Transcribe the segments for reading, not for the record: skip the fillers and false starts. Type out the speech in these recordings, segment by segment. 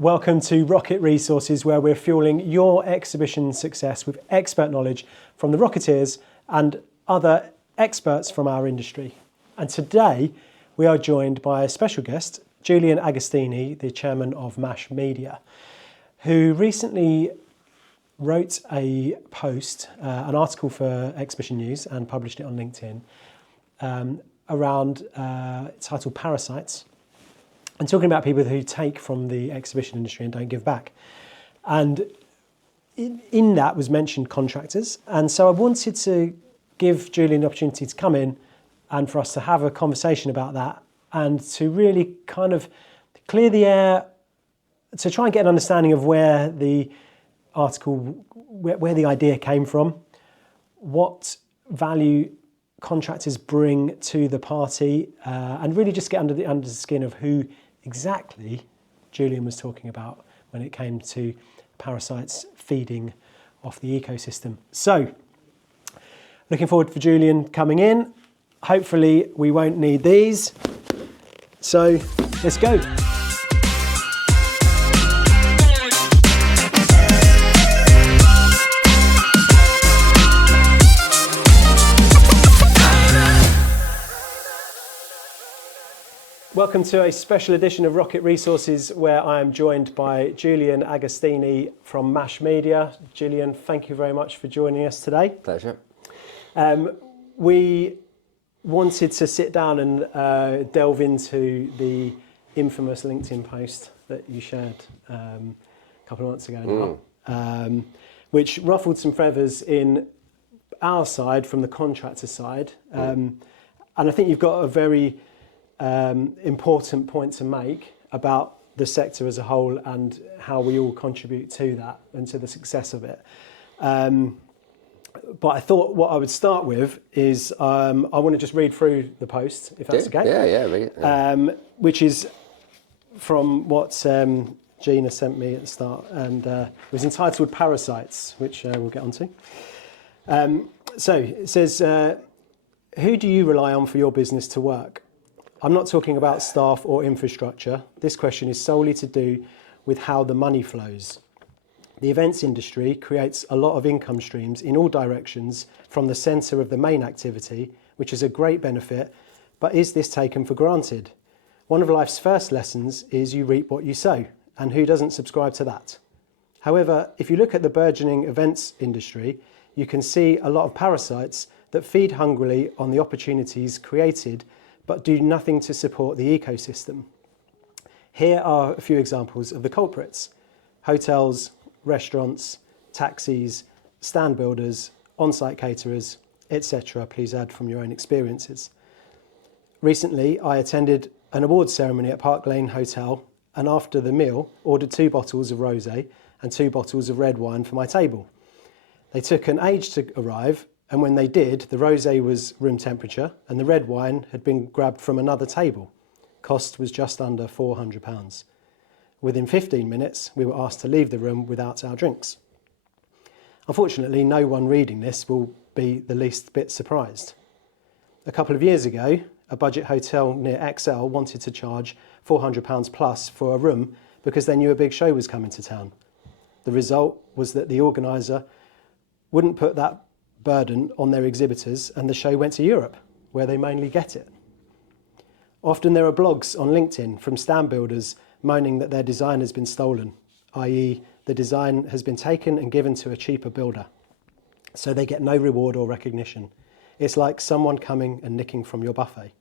Welcome to Rocket Resources, where we're fueling your exhibition success with expert knowledge from the Rocketeers and other experts from our industry. And today we are joined by a special guest, Julian Agostini, the chairman of MASH Media, who recently wrote a post, an article for Exhibition News, and published it on LinkedIn titled Parasites, and talking about people who take from the exhibition industry and don't give back. And in that was mentioned contractors. And so I wanted to give Julian the opportunity to come in and for us to have a conversation about that and to really kind of clear the air, to try and get an understanding of where the article, where the idea came from, what value contractors bring to the party, and really just get under the skin of who exactly Julian was talking about when it came to parasites feeding off the ecosystem. So, looking forward for Julian coming in. Hopefully we won't need these. So, let's go. Welcome to a special edition of Rocket Resources, where I am joined by Julian Agostini from MASH Media. Julian, thank you very much for joining us today. Pleasure. We wanted to sit down and delve into the infamous LinkedIn post that you shared a couple of months ago now, which ruffled some feathers in our side from the contractor side. And I think you've got a very important point to make about the sector as a whole and how we all contribute to that and to the success of it. But I thought what I would start with is I want to just read through the post, if that's okay. Yeah. Which is from what Gina sent me at the start, and it was entitled Parasites, which we'll get onto. So it says, who do you rely on for your business to work? I'm not talking about staff or infrastructure. This question is solely to do with how the money flows. The events industry creates a lot of income streams in all directions from the centre of the main activity, which is a great benefit, but is this taken for granted? One of life's first lessons is you reap what you sow, and who doesn't subscribe to that? However, if you look at the burgeoning events industry, you can see a lot of parasites that feed hungrily on the opportunities created but do nothing to support the ecosystem. Here are a few examples of the culprits: hotels, restaurants, taxis, stand builders, on-site caterers, etc. Please add from your own experiences. Recently, I attended an awards ceremony at Park Lane Hotel, and after the meal, ordered 2 bottles of rosé and 2 bottles of red wine for my table. They took an age to arrive, and when they did, the rosé was room temperature and the red wine had been grabbed from another table. Cost was just under £400. Within 15 minutes, we were asked to leave the room without our drinks. Unfortunately, no one reading this will be the least bit surprised. A couple of years ago, a budget hotel near XL wanted to charge £400 plus for a room because they knew a big show was coming to town. The result was that the organiser wouldn't put that burden on their exhibitors, and the show went to Europe, where they mainly get it. Often there are blogs on LinkedIn from stand builders moaning that their design has been stolen, i.e. the design has been taken and given to a cheaper builder, so they get no reward or recognition. It's like someone coming and nicking from your buffet.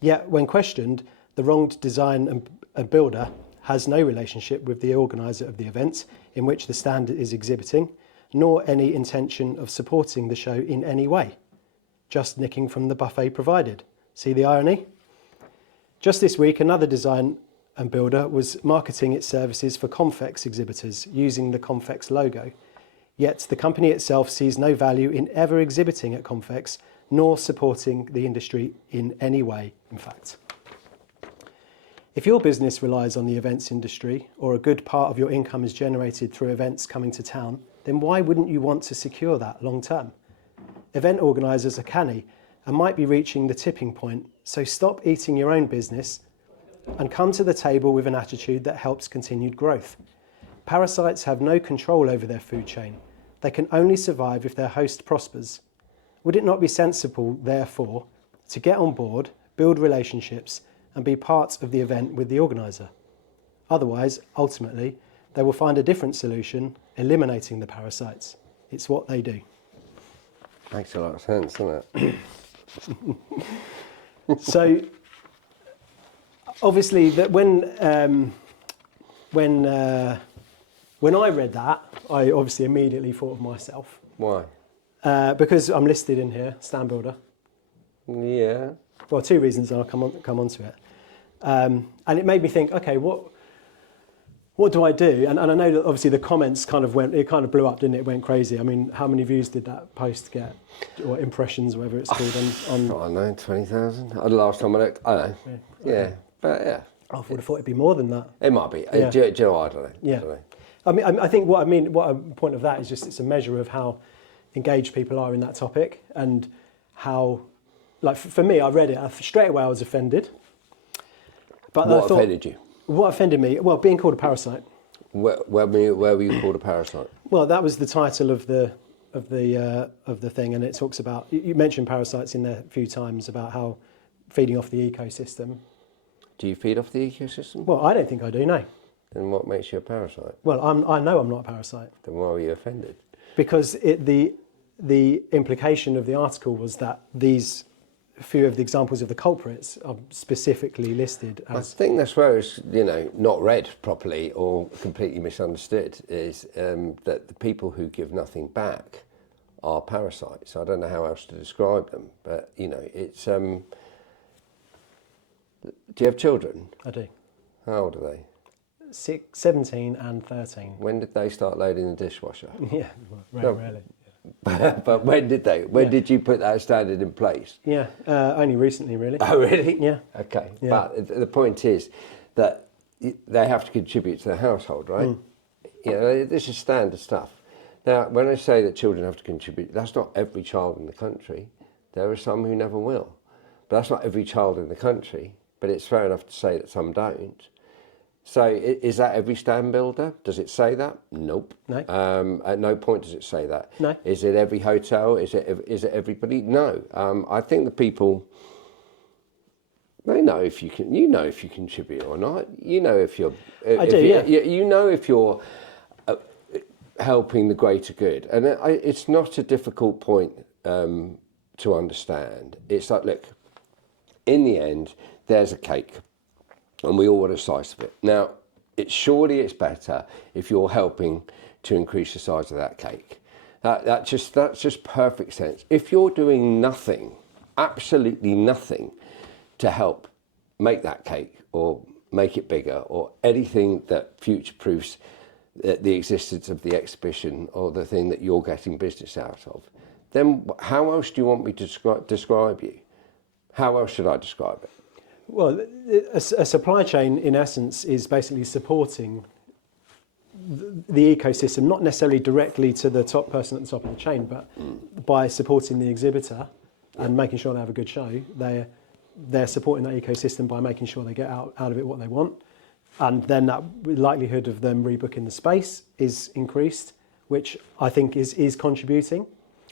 Yet, when questioned, the wronged design and builder has no relationship with the organiser of the event in which the stand is exhibiting, nor any intention of supporting the show in any way. Just nicking from the buffet provided. See the irony? Just this week, another design and builder was marketing its services for Confex exhibitors using the Confex logo. Yet the company itself sees no value in ever exhibiting at Confex, nor supporting the industry in any way, in fact. If your business relies on the events industry, or a good part of your income is generated through events coming to town, then why wouldn't you want to secure that long term? Event organisers are canny and might be reaching the tipping point, so stop eating your own business and come to the table with an attitude that helps continued growth. Parasites have no control over their food chain. They can only survive if their host prospers. Would it not be sensible, therefore, to get on board, build relationships, and be part of the event with the organiser? Otherwise, ultimately, they will find a different solution, eliminating the parasites. It's what they do. Makes a lot of sense, doesn't it? So, obviously, that when I read that, I obviously immediately thought of myself. Why? Because I'm listed in here, stand builder. Yeah. Well, two reasons, and I'll come on to it. And it made me think, okay, what do I do? And I know that obviously the comments kind of blew up, didn't it? It went crazy. I mean, how many views did that post get? Or impressions, whatever it's called on I don't know, 20,000? The last time I looked, I don't know. Yeah, but yeah. I would have thought it'd be more than that. It might be. Yeah. Do you know, I don't know. Yeah. I don't know. I think what a point of that is just it's a measure of how engaged people are in that topic and how, like for me, I read it, straight away I was offended. But What offended you? What offended me? Well, being called a parasite. Where were you called a parasite? Well, that was the title of the thing, and it talks about, you mentioned parasites in there a few times about how feeding off the ecosystem. Do you feed off the ecosystem? Well, I don't think I do, no. Then what makes you a parasite? Well, I know I'm not a parasite. Then why were you offended? Because the implication of the article was that these few of the examples of the culprits are specifically listed as... I think that's where it's, not read properly or completely misunderstood, is that the people who give nothing back are parasites. I don't know how else to describe them, but, it's... Do you have children? I do. How old are they? 17 and 13. When did they start loading the dishwasher? Yeah, well, rarely. But when did they? When did you put that standard in place? Yeah, only recently, really. Oh, really? Yeah. Okay. Yeah. But the point is that they have to contribute to the household, right? This is standard stuff. Now, when I say that children have to contribute, that's not every child in the country. There are some who never will. But that's not every child in the country. But it's fair enough to say that some don't. So is that every stand builder? Does it say that? Nope. No. At no point does it say that. No. Is it every hotel? Is it everybody? No. I think the people, they know if you can. You know if you contribute or not. You know if you're. You know if you're helping the greater good, and it's not a difficult point to understand. It's like, look, in the end, there's a cake. And we all want a slice of it. Now, surely it's better if you're helping to increase the size of that cake. That's just perfect sense. If you're doing nothing, absolutely nothing, to help make that cake or make it bigger or anything that future-proofs the existence of the exhibition or the thing that you're getting business out of, then how else do you want me to describe you? How else should I describe it? Well, a supply chain, in essence, is basically supporting the ecosystem, not necessarily directly to the top person at the top of the chain, but by supporting the exhibitor and making sure they have a good show, they're supporting that ecosystem by making sure they get out of it what they want. And then that likelihood of them rebooking the space is increased, which I think is contributing.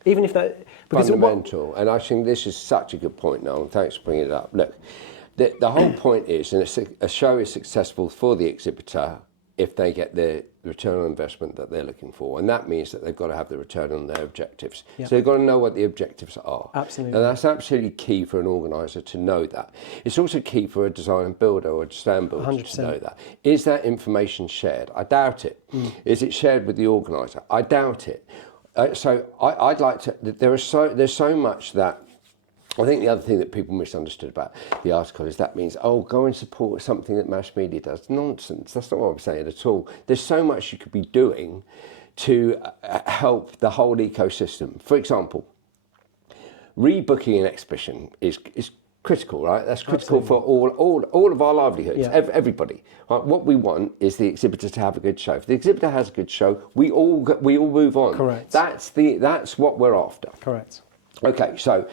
Even if that... Fundamental. And I think this is such a good point, Noel, and thanks for bringing it up. Look, the whole point is, and a show is successful for the exhibitor if they get the return on investment that they're looking for. And that means that they've got to have the return on their objectives. Yep. So they've got to know what the objectives are. Absolutely. And that's absolutely key for an organiser to know that. It's also key for a design and builder or a stand builder 100%. to know that. Is that information shared? I doubt it. Is it shared with the organiser? I doubt it. So I'd like to... There's so much that... I think the other thing that people misunderstood about the article is that means, go and support something that mass media does. Nonsense. That's not what I'm saying at all. There's so much you could be doing to help the whole ecosystem. For example, rebooking an exhibition is critical, right? That's critical for all of our livelihoods, everybody. Right? What we want is the exhibitor to have a good show. If the exhibitor has a good show, we all move on. Correct. That's what we're after. Correct. Okay, so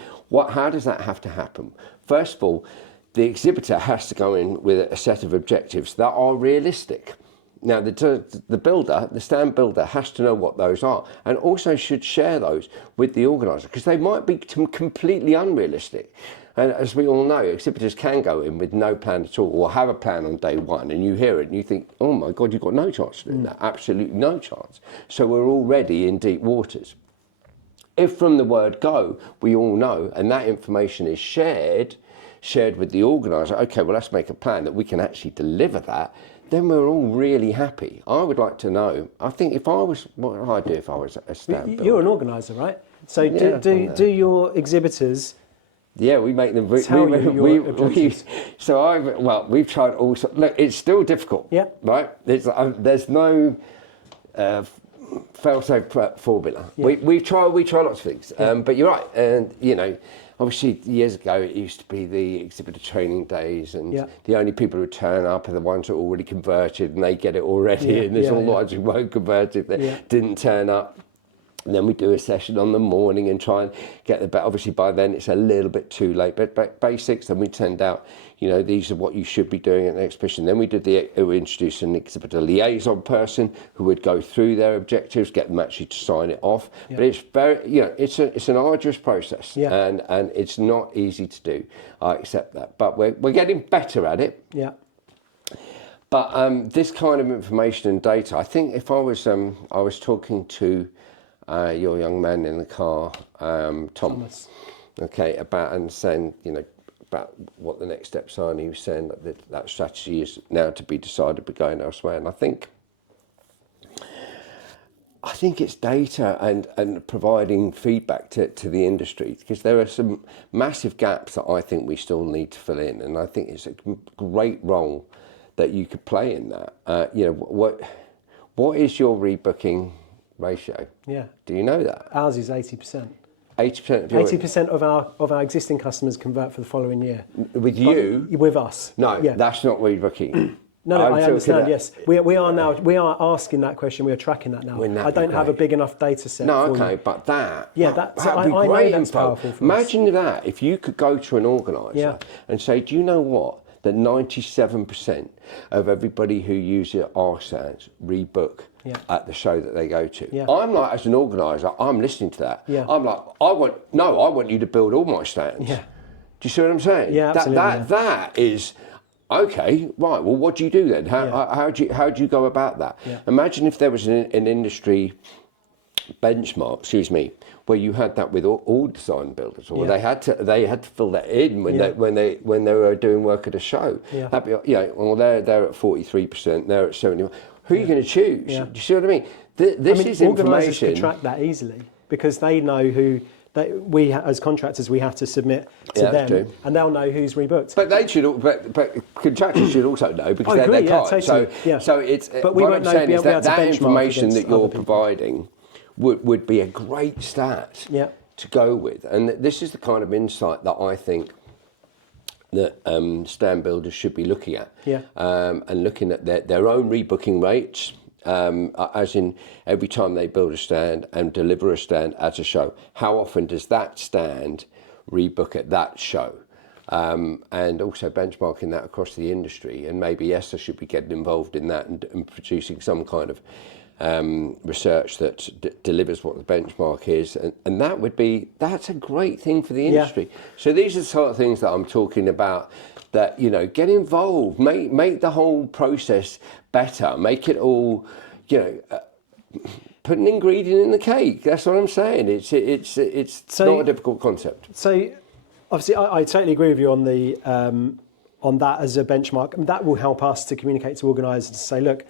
how does that have to happen? First of all, the exhibitor has to go in with a set of objectives that are realistic. Now, the builder, the stand builder, has to know what those are, and also should share those with the organiser, because they might be completely unrealistic. And as we all know, exhibitors can go in with no plan at all, or have a plan on day one, and you hear it and you think, oh my God, you've got no chance of doing that. Absolutely no chance. So we're already in deep waters. If from the word go, we all know, and that information is shared with the organiser, okay, well, let's make a plan that we can actually deliver that, then we're all really happy. I would like to know, I think if I was, what would I do if I was a stand builder? You're an organiser, right? So do your exhibitors... Yeah, we make them... We've tried all sorts... Look, it's still difficult, right? There's no fail-safe formula. Yeah. We try lots of things, but you're right, and, you know, obviously, years ago, it used to be the exhibitor training days, and the only people who turn up are the ones who are already converted, and they get it already, and there's all the ones who weren't converted that didn't turn up. And then we do a session on the morning and try and get the best. Obviously, by then, it's a little bit too late, but basics, then we send out, you know, these are what you should be doing at the exhibition. Then we introduced an exhibitor liaison person who would go through their objectives, get them actually to sign it off. But it's very, you know, it's an arduous process, and it's not easy to do. I accept that, but we're getting better at it. Yeah. But this kind of information and data, I think if I was talking to your young man in the car, Thomas, okay, and saying, you know, about what the next steps are, and he was saying that strategy is now to be decided, but going elsewhere. And I think it's data and providing feedback to the industry, because there are some massive gaps that I think we still need to fill in, and I think it's a great role that you could play in that. You know, what is your rebooking ratio? Yeah. Do you know that? Ours is 80%. 80%. 80% of our existing customers convert for the following year. With you? With us. No, that's not rebooking. No, I understand. Yes, we are asking that question. We are tracking that now. I don't have a big enough data set. No, okay, but that. Yeah, I know that's powerful. Imagine that if you could go to an organiser and say, do you know what? That 97% of everybody who uses our stands rebook at the show that they go to. Yeah. I'm like, as an organiser, I'm listening to that. Yeah. I'm like, I want you to build all my stands. Yeah. Do you see what I'm saying? Yeah, absolutely. That is, okay, right, well, what do you do then? How do you go about that? Yeah. Imagine if there was an industry benchmark, where you had that with all design builders, or they had to fill that in when they were doing work at a show. Yeah. Well, they're at 43%, they're at 71%. Who are you going to choose? Yeah. Do you see what I mean? This is information. Organisers can track that easily because they know who. We as contractors we have to submit to them, true. And they'll know who's rebooked. But they should. But contractors should also know because they're their clients. Totally. So it's. But we won't know. Be able to that information that you're providing would be a great stat to go with, and this is the kind of insight that I think that stand builders should be looking at, and looking at their own rebooking rates, as in every time they build a stand and deliver a stand at a show, how often does that stand rebook at that show? And also benchmarking that across the industry, and maybe ESTA should be getting involved in that and producing some kind of research that delivers what the benchmark is, and that's a great thing for the industry. So these are the sort of things that I'm talking about, that, you know, get involved, make the whole process better, make it all, you know, put an ingredient in the cake. That's what I'm saying. It's not a difficult concept. So obviously I totally agree with you on the on that as a benchmark. I mean, that will help us to communicate to organisers to say, look,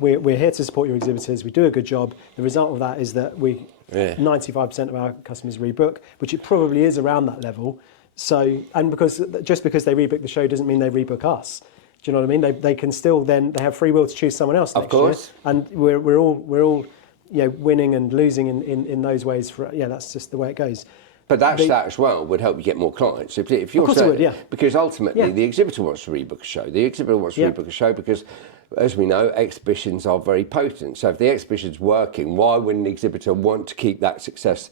we're here to support your exhibitors. We do a good job. The result of that is that 95% of our customers rebook, which it probably is around that level. So, and just because they rebook the show doesn't mean they rebook us. Do you know what I mean? They can still they have free will to choose someone else next year. And we're all you know, winning and losing in those ways. That's just the way it goes. But that as well would help you get more clients. If you're saying, because ultimately the exhibitor wants to rebook a show. The exhibitor wants to rebook a show because, as we know, exhibitions are very potent. So if the exhibition's working, why wouldn't the exhibitor want to keep that success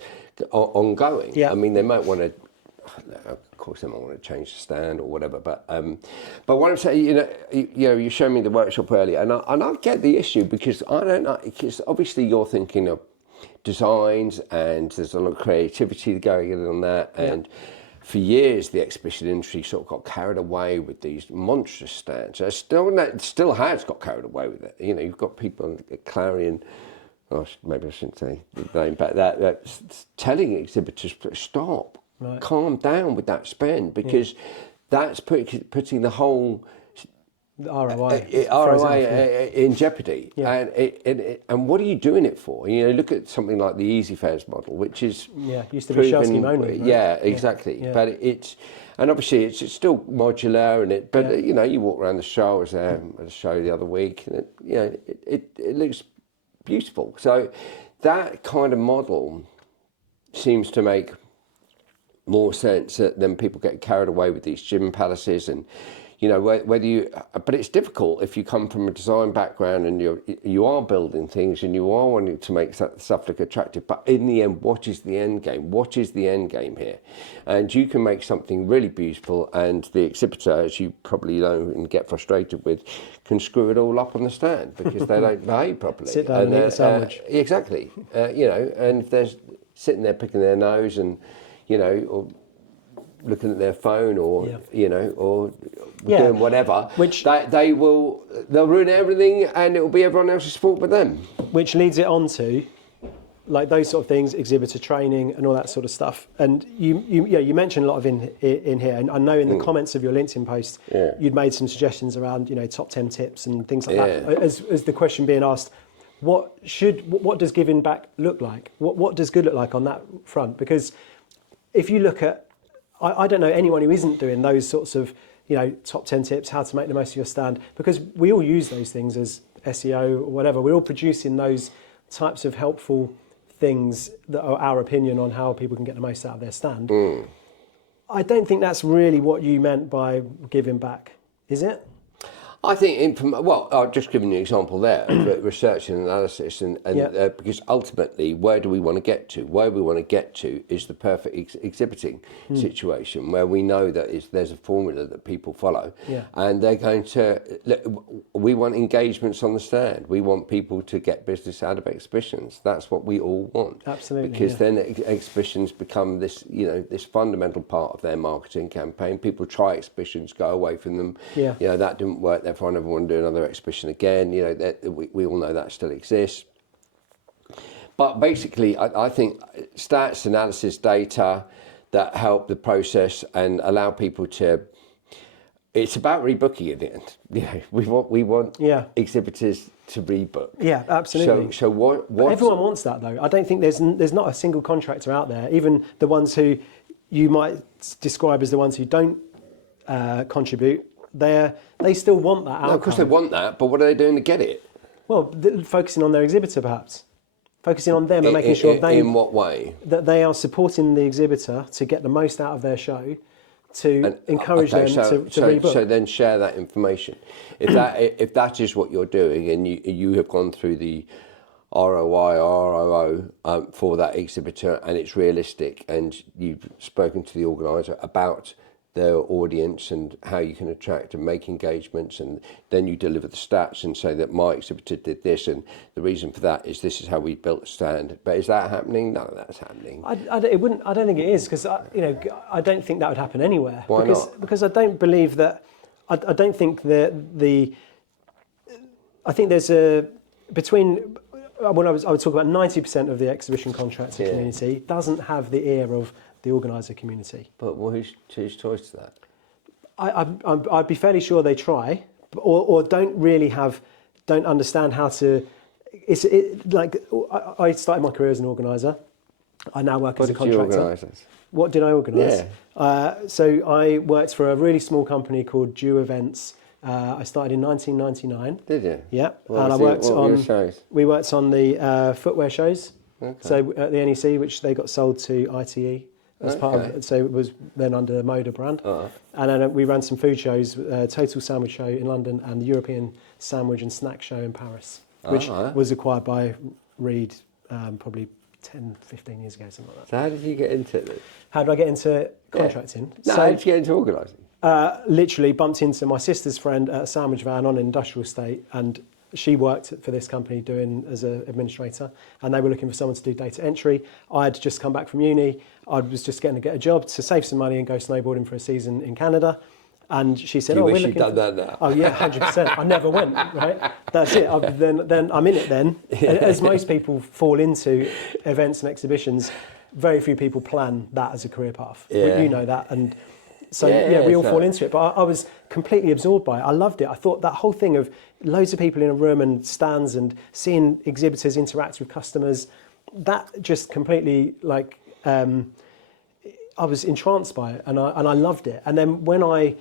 ongoing? Yeah. I mean, they might want to, of course, they might want to change the stand or whatever. But what I'm saying, you showed me the workshop earlier, and I get the issue because I don't know. Because obviously you're thinking of designs, and there's a lot of creativity going on that, and for years the exhibition industry sort of got carried away with these monstrous stands. It still has got carried away with it. You've got people at Clarion. Maybe I shouldn't say the name, but that's telling exhibitors to stop, calm down with that spend, because that's putting the whole ROI in jeopardy. And what are you doing it for? Look at something like the Easy Fares model, which is used to be shell scheme only. Right? Yeah, exactly. Yeah. But and obviously it's still modular, but you walk around the show. I was there at a show the other week, and it looks beautiful. So that kind of model seems to make more sense than people get carried away with these gym palaces, and but it's difficult if you come from a design background and you are building things and you are wanting to make stuff look attractive, but in the end, what is the end game? What is the end game here? And you can make something really beautiful, and the exhibitor, as you probably know and get frustrated with, can screw it all up on the stand because they don't behave properly. Sit down and eat a sandwich. Exactly. And if they're sitting there picking their nose and, or looking at their phone or doing whatever, which they'll ruin everything, and it will be everyone else's fault but them. Which leads it on to like those sort of things, exhibitor training and all that sort of stuff. And you mentioned a lot of in here, and I know in the comments of your LinkedIn post, you'd made some suggestions around top 10 tips and things like that. As the question being asked, what does giving back look like? What does good look like on that front? Because if you look at, I don't know anyone who isn't doing those sorts of, top 10 tips, how to make the most of your stand, because we all use those things as SEO or whatever. We're all producing those types of helpful things that are our opinion on how people can get the most out of their stand. I don't think that's really what you meant by giving back, is it? I think, I've just given you an example there of research and analysis, and because ultimately, where do we want to get to? Where we want to get to is the perfect exhibiting situation where we know that there's a formula that people follow, and they're going to. We want engagements on the stand. We want people to get business out of exhibitions. That's what we all want. Absolutely, because then exhibitions become this, this fundamental part of their marketing campaign. People try exhibitions, go away from them. That didn't work. Therefore, I never want to do another exhibition again. We all know that still exists. But basically, I think stats, analysis, data that help the process and allow people to. It's about rebooking in the end. We want exhibitors to rebook. Yeah, absolutely. So what? Everyone wants that though. I don't think there's not a single contractor out there, even the ones who you might describe as the ones who don't contribute. They still want that outcome. No, of course they want that, but what are they doing to get it? Well, focusing on their exhibitor, perhaps. Focusing on them and making sure in what way? That they are supporting the exhibitor to get the most out of their show, to encourage them to rebook. So then share that information. If that is what you're doing, and you have gone through the ROI, for that exhibitor, and it's realistic, and you've spoken to the organiser about their audience and how you can attract and make engagements, and then you deliver the stats and say that my exhibitor did this, and the reason for that is this is how we built the stand. But is that happening? None of that's happening. I don't think it is, because I don't think that would happen anywhere. Why not? Because I don't believe that. I don't think that I think there's between. I would talk about 90% of the exhibition contractor community doesn't have the ear of the organiser community. But whose choice is that? I'd be fairly sure they try, or don't understand how to. I started my career as an organiser. I now work as a contractor. What did I organise? So I worked for a really small company called Dew Events. I started in 1999. Did you? Yeah. And I worked on shows. We worked on the footwear shows. Okay. So at the NEC, which they got sold to ITE as part of it. So it was then under the Moda brand. And then we ran some food shows, Total Sandwich Show in London and the European Sandwich and Snack Show in Paris, which was acquired by Reed probably 10, 15 years ago, something like that. So how did you get into it? How did I get into contracting? No, how did you get into organising? Literally bumped into my sister's friend at a sandwich van on an industrial estate, and she worked for this company doing as an administrator, and they were looking for someone to do data entry. I had just come back from uni. I was just getting to get a job to save some money and go snowboarding for a season in Canada. And she said, you we're wish looking you'd done that now. Oh yeah, 100%. I never went, right? That's it. Then I'm in it then. As most people fall into events and exhibitions, very few people plan that as a career path. Yeah. You know that. And so we all fall into it. But I was completely absorbed by it. I loved it. I thought that whole thing of loads of people in a room and stands and seeing exhibitors interact with customers, that just completely I was entranced by it, and I loved it. And then when I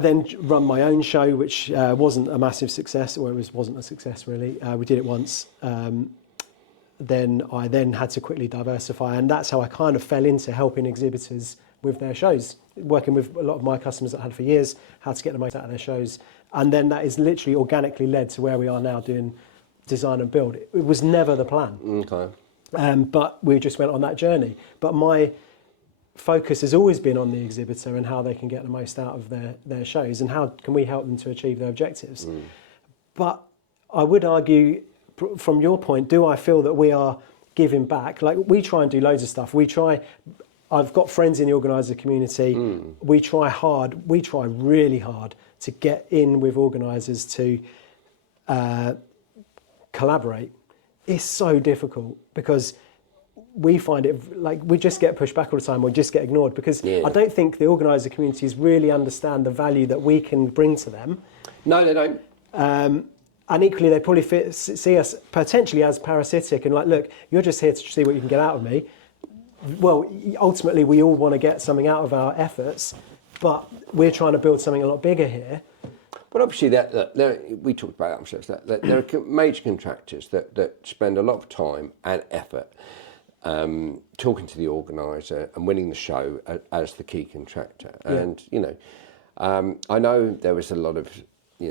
then run my own show, which wasn't a massive success, or it wasn't a success really. We did it once. Then I had to quickly diversify, and that's how I kind of fell into helping exhibitors with their shows, working with a lot of my customers that I had for years, how to get the most out of their shows. And then that is literally organically led to where we are now doing design and build. It was never the plan. Okay. But we just went on that journey. But my focus has always been on the exhibitor and how they can get the most out of their shows and how can we help them to achieve their objectives. But I would argue, from your point, do I feel that we are giving back? Like, we try and do loads of stuff. I've got friends in the organiser community. We try really hard to get in with organisers to collaborate. It's so difficult because we find it like we just get pushed back all the time or just get ignored because I don't think the organiser communities really understand the value that we can bring to them. No, they don't. And equally, they probably see us potentially as parasitic and like, look, you're just here to see what you can get out of me. Well, ultimately, we all want to get something out of our efforts, but we're trying to build something a lot bigger here. But obviously, we talked about ourselves. That there are major contractors that spend a lot of time and effort talking to the organiser and winning the show as the key contractor. And I know there was a lot of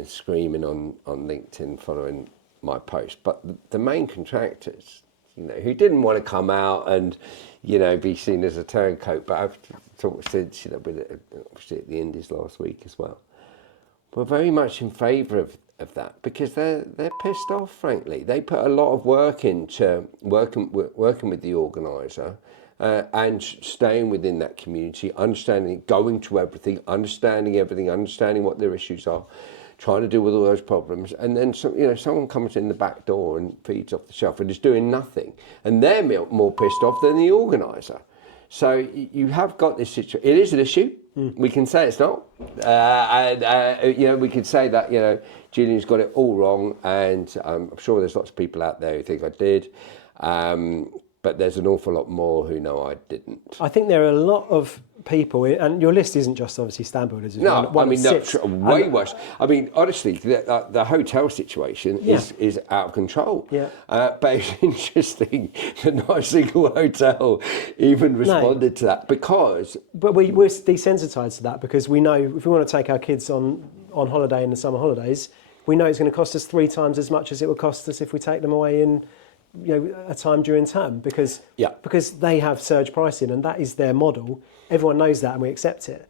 screaming on LinkedIn following my post, but the main contractors, who didn't want to come out and be seen as a turncoat, but I've talked since with obviously at the Indies last week as well, were very much in favour of that because they're pissed off. Frankly, they put a lot of work into working with the organiser and staying within that community, understanding, going to everything, understanding what their issues are, trying to deal with all those problems, and then someone comes in the back door and feeds off the shelf and is doing nothing, and they're more pissed off than the organiser. So you have got this situation. It is an issue. We can say it's not, and we could say that Julian's got it all wrong, and I'm sure there's lots of people out there who think I did, but there's an awful lot more who know I didn't. I think there are a lot of people, and your list isn't just obviously stand builders. No, way worse. I mean, honestly, the hotel situation is out of control. Yeah. But it's interesting that not a single hotel even responded to that because... But we're desensitised to that because we know if we want to take our kids on holiday in the summer holidays, we know it's going to cost us 3 times as much as it would cost us if we take them away in a time during term because they have surge pricing and that is their model. Everyone knows that and we accept it.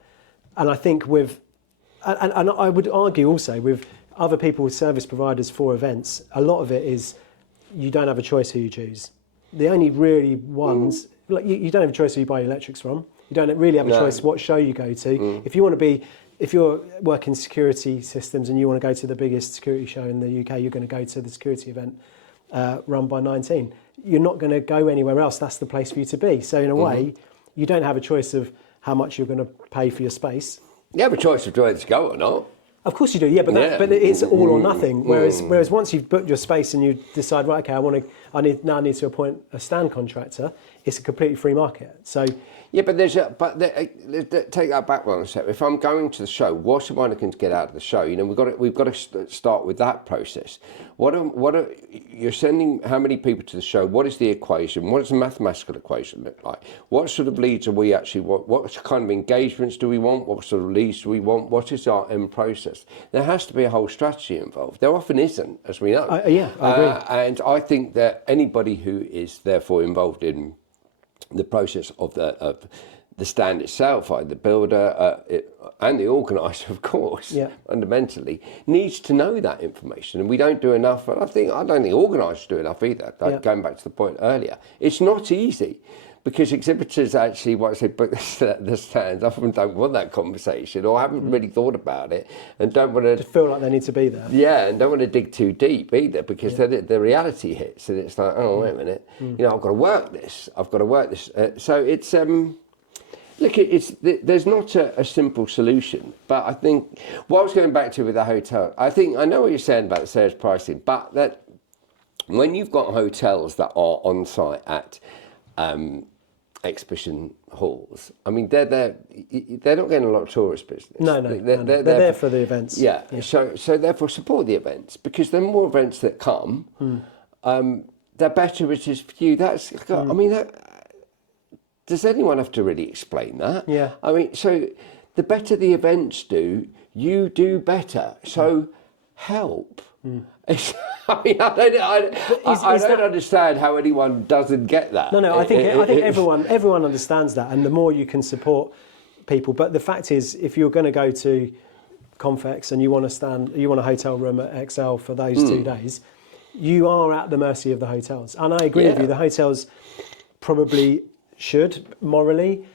And I think and I would argue also with other people with service providers for events, a lot of it is you don't have a choice who you choose. The only really ones, like you don't have a choice who you buy your electrics from. You don't really have a choice what show you go to. If you're working security systems and you want to go to the biggest security show in the UK, you're going to go to the security event run by 19. You're not going to go anywhere else. That's the place for you to be. So in a way, you don't have a choice of how much you're going to pay for your space. You have a choice of whether to go or not. Of course you do, yeah, but it's all or nothing. Whereas once you've booked your space and you decide, right, okay, I need to appoint a stand contractor, it's a completely free market. So Yeah, but take that back one step. If I'm going to the show, what am I looking to get out of the show? You know, we've got to start with that process. You're sending how many people to the show? What is the equation? What does the mathematical equation look like? What sort of leads are we actually? What kind of engagements do we want? What sort of leads do we want? What is our end process? There has to be a whole strategy involved. There often isn't, as we know. I agree. And I think that anybody who is therefore involved in the process of the stand itself, the builder and the organiser, of course, fundamentally, needs to know that information. And we don't do enough. And I don't think organisers do enough either. Going back to the point earlier, it's not easy. Because exhibitors actually, once they book the stands, often don't want that conversation or haven't really thought about it and don't want to feel like they need to be there. Yeah, and don't want to dig too deep either, because then the reality hits and it's like, oh, wait a minute, you know, I've got to work this. So it's look, there's not a simple solution. But I think what I was going back to with the hotel, I know what you're saying about the sales pricing, but that when you've got hotels that are on site at exhibition halls, I mean, they're not getting a lot of tourist business. No, they're there for the events. Yeah. So therefore support the events, because the more events that come, the better it is for you. I mean, does anyone have to really explain that? Yeah. I mean, so the better the events do, you do better. So help. I mean, I don't understand how anyone doesn't get that. No, I think everyone understands that, and the more you can support people. But the fact is, if you're going to go to Confex and you want a hotel room at XL for those 2 days, you are at the mercy of the hotels. And I agree with you. The hotels probably should morally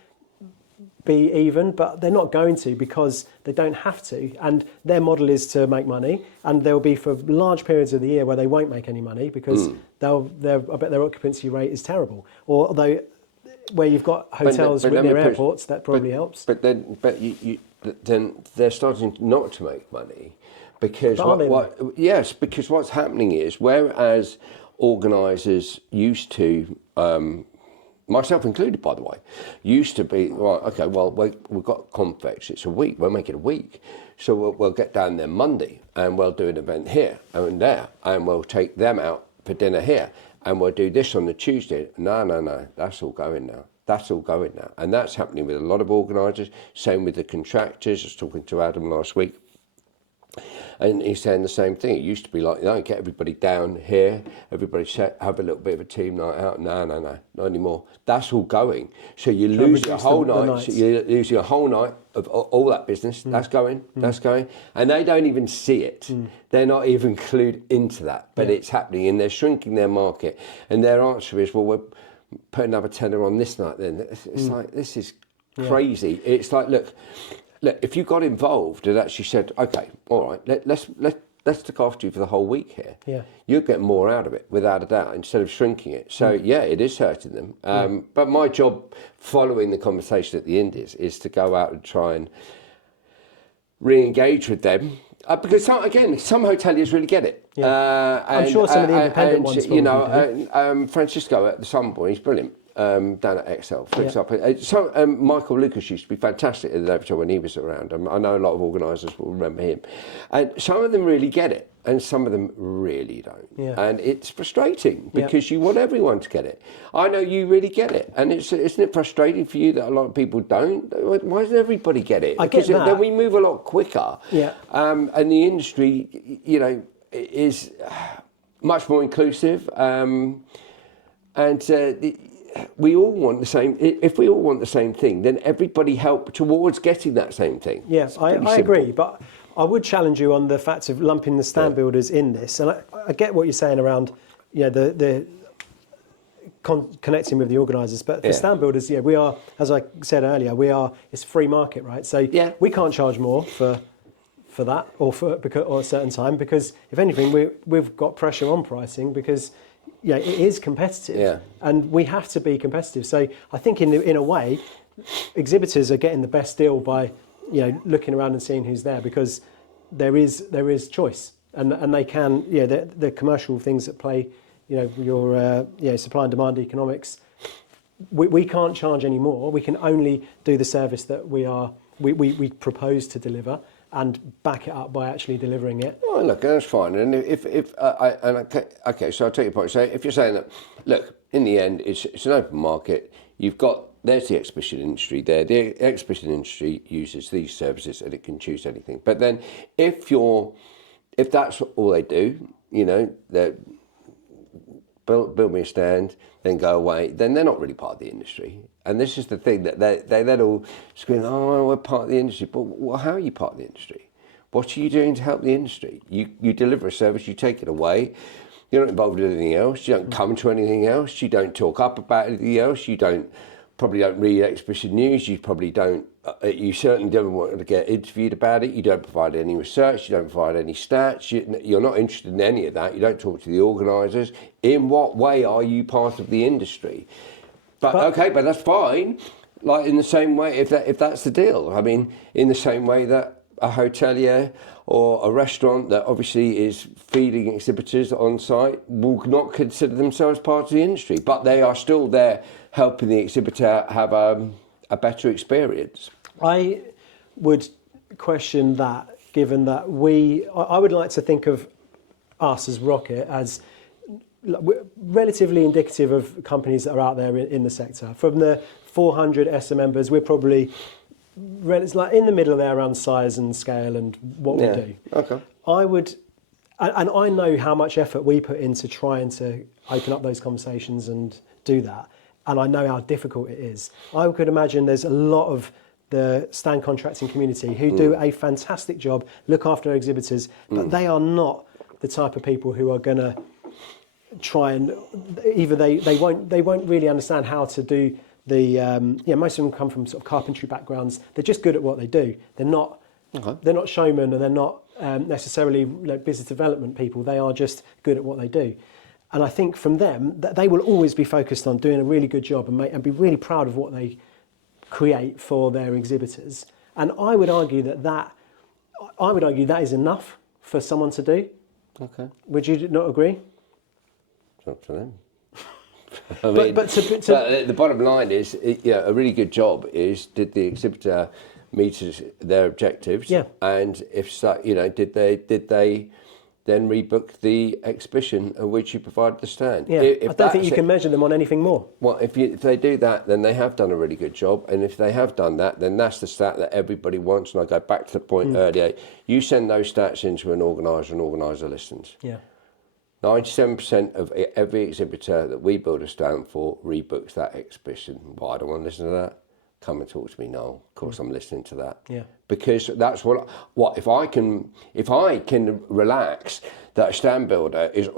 be even, but they're not going to, because they don't have to, and their model is to make money, and there'll be for large periods of the year where they won't make any money because I bet their occupancy rate is terrible. Or although where you've got hotels near airports, that probably helps. But then they're starting not to make money because because what's happening is, whereas organisers used to. Myself included, by the way, used to be, right, okay, well, we've got Confex, it's a week, we'll make it a week. So we'll get down there Monday and we'll do an event here and there, and we'll take them out for dinner here, and we'll do this on the Tuesday. No, that's all going now. And that's happening with a lot of organisers, same with the contractors. I was talking to Adam last week. And he's saying the same thing. It used to be like, get everybody down here, everybody have a little bit of a team night out. No, not anymore. That's all going. So you lose your whole night. So you lose your whole night of all that business. That's going. And they don't even see it. They're not even clued into that. But it's happening, and they're shrinking their market. And their answer is, well, we're putting another tenner on this night then. It's like, this is crazy. It's like, look, if you got involved and actually said, okay, all right, let's look after you for the whole week here, you'll get more out of it, without a doubt, instead of shrinking it. So, it is hurting them. But my job, following the conversation at the end, is to go out and try and re-engage with them. Because, some hoteliers really get it. I'm sure some of the independent ones do. Francisco at the Sunboy, he's brilliant. Down at XL, for example. Michael Lucas used to be fantastic at the Exhibitor when he was around. I know a lot of organisers will remember him. And some of them really get it, and some of them really don't. Yeah. And it's frustrating because you want everyone to get it. I know you really get it, and isn't it frustrating for you that a lot of people don't? Why doesn't everybody get it? Because then we move a lot quicker. Yeah. And the industry, is much more inclusive. We all want the same. If we all want the same thing, then everybody help towards getting that same thing. Yes, I agree, but I would challenge you on the fact of lumping the stand builders in this. And I get what you're saying around, the connecting with the organisers. But for stand builders, we are, as I said earlier, it's a free market, right? So we can't charge more for that or a certain time, because if anything, we've got pressure on pricing because. It is competitive, and we have to be competitive. So I think in a way, exhibitors are getting the best deal by looking around and seeing who's there, because there is choice, and they can the commercial things that play your supply and demand economics we can't charge any more. We can only do the service that we propose to deliver and back it up by actually delivering it. Oh, look, that's fine. And okay, so I'll take your point. So if you're saying that, look, in the end, it's an open market. There's the exhibition industry there. The exhibition industry uses these services and it can choose anything. But then if that's all they do, they build me a stand, then go away, then they're not really part of the industry. And this is the thing that they then all scream, oh, we're part of the industry. But well, how are you part of the industry? What are you doing to help the industry? You deliver a service, you take it away. You're not involved in anything else. You don't come to anything else. You don't talk up about anything else. You probably don't read exhibition news. You probably don't. You certainly don't want to get interviewed about it. You don't provide any research. You don't provide any stats. You're not interested in any of that. You don't talk to the organisers. In what way are you part of the industry? But that's fine. Like in the same way, if that's the deal. I mean, in the same way that a hotelier or a restaurant that obviously is feeding exhibitors on site will not consider themselves part of the industry, but they are still there helping the exhibitor have a better experience. I would question that, given that I would like to think of us as Rocket as relatively indicative of companies that are out there in the sector. From the 400 ESSA members, we're probably like in the middle there around size and scale and what we do. Okay. And I know how much effort we put into trying to open up those conversations and do that. And I know how difficult it is. I could imagine there's a lot of the stand contracting community who do a fantastic job, look after their exhibitors, but they are not the type of people who are going to try and either they won't really understand how to do the most of them come from sort of carpentry backgrounds. They're just good at what they do. They're not showmen, and they're not necessarily business development people. They are just good at what they do. And I think from them, that they will always be focused on doing a really good job and be really proud of what they create for their exhibitors. And I would argue that is enough for someone to do. Okay. Would you not agree? It's up to them. I mean, but the bottom line is, a really good job is, did the exhibitor meet their objectives? Yeah. And if so, did they then rebook the exhibition of which you provided the stand? Yeah. I don't think you can measure them on anything more. Well, if they do that, then they have done a really good job. And if they have done that, then that's the stat that everybody wants. And I go back to the point earlier. You send those stats into an organiser listens. Yeah. 97% of every exhibitor that we build a stand for rebooks that exhibition. Why I don't want to listen to that? Come and talk to me, Noel. Of course, I'm listening to that. Yeah. Because that's what if I can relax that a stand builder is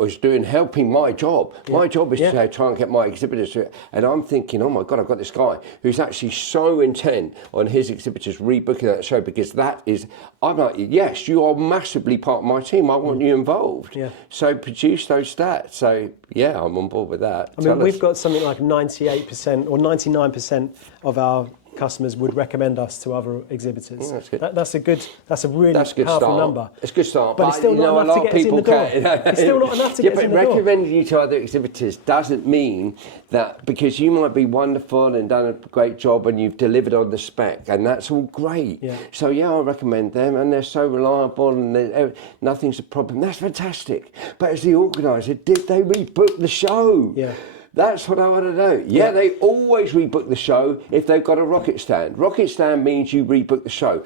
helping my job. Yeah. My job is to try and get my exhibitors to, and I'm thinking, oh my God, I've got this guy who's actually so intent on his exhibitors rebooking that show, because I'm like, yes, you are massively part of my team. I want you involved. Yeah. So produce those stats. So yeah, I'm on board with that. I mean, we've got something like 98% or 99% of our customers would recommend us to other exhibitors. That's good. That's a really powerful number. It's a good start. But it's still not enough to get us in the door. It's still not enough to get us in the door. But recommending you to other exhibitors doesn't mean that, because you might be wonderful and done a great job and you've delivered on the spec, and that's all great. Yeah. So I recommend them, and they're so reliable and nothing's a problem. That's fantastic. But as the organiser, did they rebook the show? Yeah. That's what I want to know. Yeah, they always rebook the show if they've got a rocket stand. Rocket stand means you rebook the show.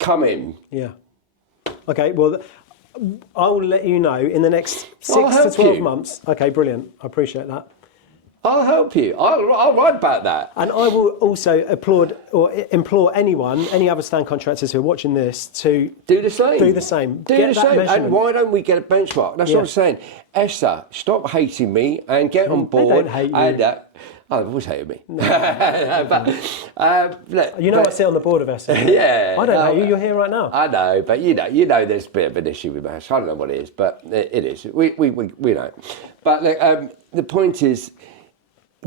Come in. Yeah. Okay, well, I'll let you know in the next 6 to 12 months. Okay, brilliant. I appreciate that. I'll help you. I'll write about that. And I will also applaud or implore any other stand contractors who are watching this to do the same. Do the same. And why don't we get a benchmark? That's what I'm saying. ESSA, stop hating me and get on board. They don't hate you. And, they've always hated me. No. I sit on the board of ESSA. Yeah. I don't hate you. You're here right now. I know, but you know, there's a bit of an issue with MASH. I don't know what it is, but it is. We know. But the point is,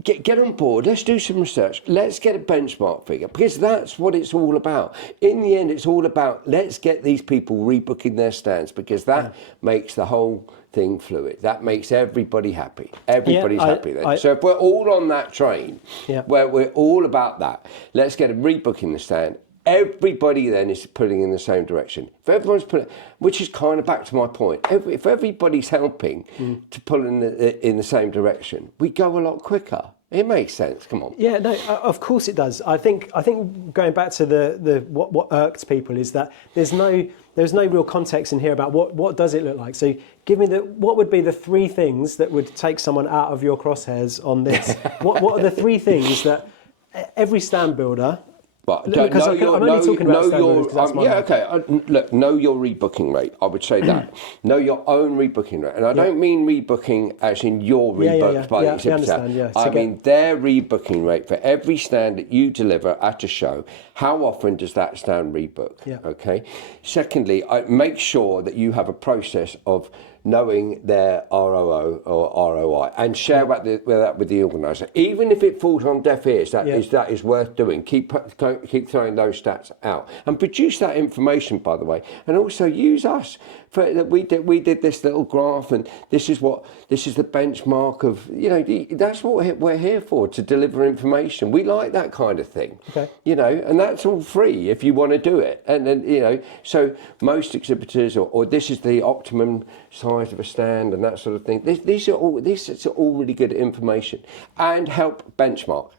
get on board, let's do some research, let's get a benchmark figure, because that's what it's all about. In the end, it's all about, let's get these people rebooking their stands, because that makes the whole thing fluid. That makes everybody happy. Everybody's Yeah, happy then. So if we're all on that train, where we're all about that, let's get a rebooking the stand. Everybody then is pulling in the same direction. If everyone's pulling, which is kind of back to my point, if everybody's helping to pull in the same direction, we go a lot quicker. It makes sense. Come on. Yeah, no, of course it does. I think going back to the what irked people is that there's no real context in here about what does it look like. So give me what would be the 3 things that would take someone out of your crosshairs on this? what are the 3 things that every stand builder? But look your rebooking rate. I would say that. Know your own rebooking rate. And I don't mean rebooking as in your rebooked by the exhibitor. I mean their rebooking rate for every stand that you deliver at a show. How often does that stand rebook? Okay. Secondly, make sure that you have a process of knowing their ROO or ROI and share that with the organiser. Even if it falls on deaf ears, that is worth doing. Keep throwing those stats out and produce that information, by the way, and also use us. We did this little graph, and this is the benchmark of, that's what we're here for, to deliver information. We like that kind of thing, and that's all free if you want to do it. And then, so most exhibitors, or this is the optimum size of a stand and that sort of thing. This is all really good information, and help benchmark.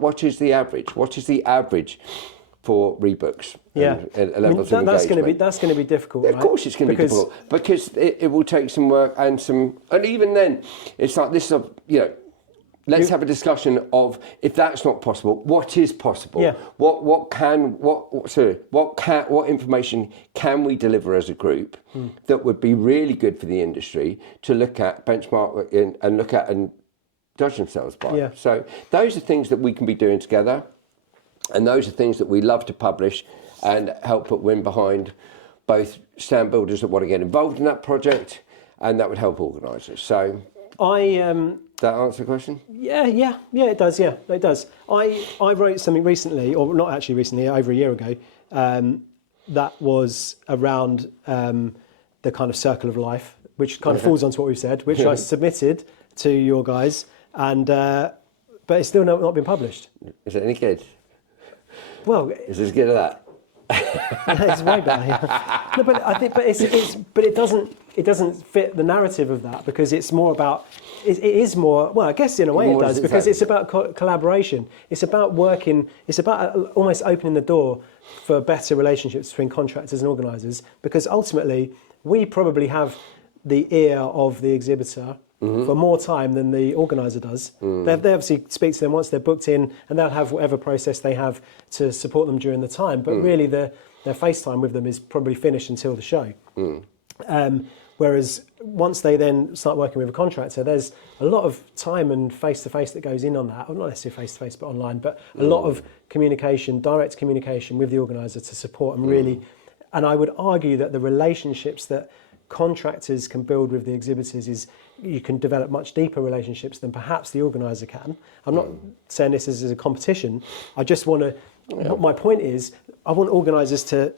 What is the average? What is the average for rebooks? And levels of engagement. That's going to be difficult. Of course, it's going to be difficult because it will take some work and even then, it's like this is let's have a discussion of, if that's not possible, what is possible? Yeah. What information can we deliver as a group that would be really good for the industry to look at, benchmark and look at and judge themselves by? Yeah. So those are things that we can be doing together, and those are things that we love to publish and help put wind behind both stand builders that want to get involved in that project, and that would help organisers. So that answer the question? Yeah, it does. Yeah, it does. I wrote something recently, or not actually recently, over a year ago, that was around the kind of circle of life, which kind of falls onto what we've said, which I submitted to your guys, and but it's still not been published. Is it any good? Well, is it as good as that? It's way better. Yeah. No, but I think, but it doesn't fit the narrative of that, because it's more about. It is more. Well, I guess in a way it does, because it's about collaboration. It's about working. It's about almost opening the door for better relationships between contractors and organisers, because ultimately we probably have the ear of the exhibitor for more time than the organiser does. They obviously speak to them once they're booked in, and they'll have whatever process they have to support them during the time. But really, their FaceTime with them is probably finished until the show. Whereas once they then start working with a contractor, there's a lot of time and face-to-face that goes in on that. Well, not necessarily face-to-face, but online. But a lot of communication, direct communication with the organiser to support them really. And I would argue that the relationships that contractors can build with the exhibitors is, you can develop much deeper relationships than perhaps the organiser can. I'm not saying this as a competition. I just want to, my point is, I want organisers to